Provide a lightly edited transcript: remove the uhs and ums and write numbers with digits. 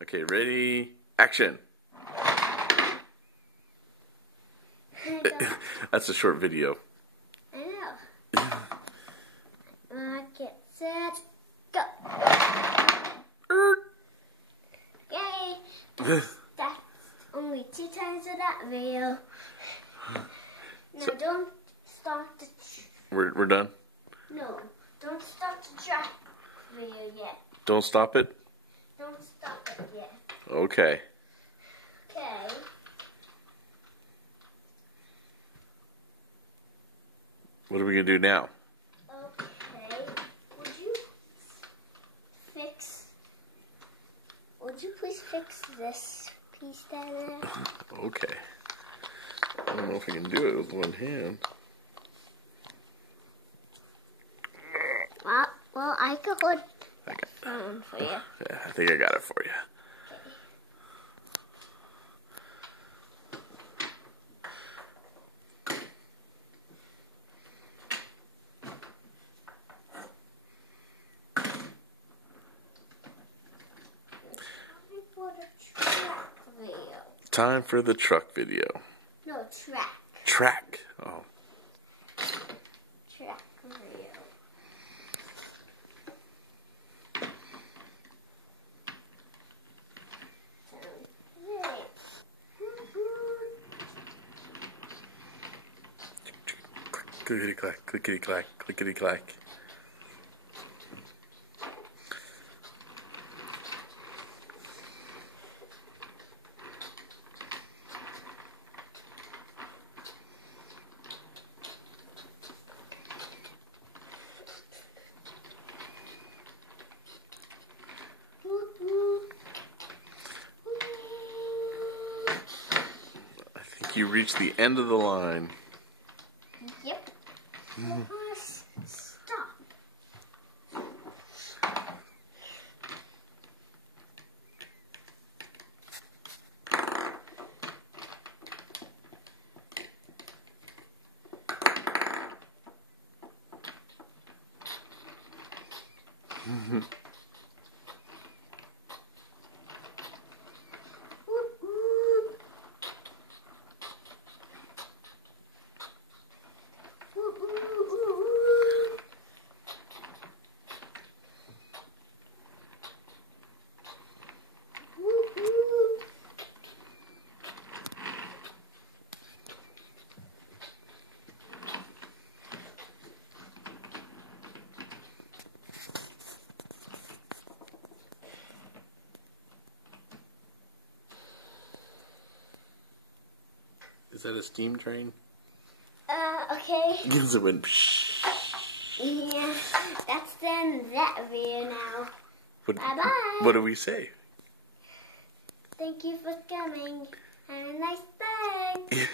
Okay, ready, action. That's a short video. I know. Get set, go. Okay. That's only 2 times of that video. Now don't stop the... We're done? No, don't stop the track video yet. Don't stop it? Don't stop it yet. Okay. Okay. What are we going to do now? Okay. Would you please fix this piece down there? Okay. I don't know if I can do it with one hand. Well, I could hold I got the phone for you. Yeah, I think I got it for you. Time for the truck video. No, track. Track. Oh. Track video. Clickety clack, clickety clack, clickety clack. I think you reached the end of the line. Yep. Stop. Is that a steam train? Okay. Because it went pshh. Yeah, that's the end of that video now. Bye-bye. What do we say? Thank you for coming. Have a nice day.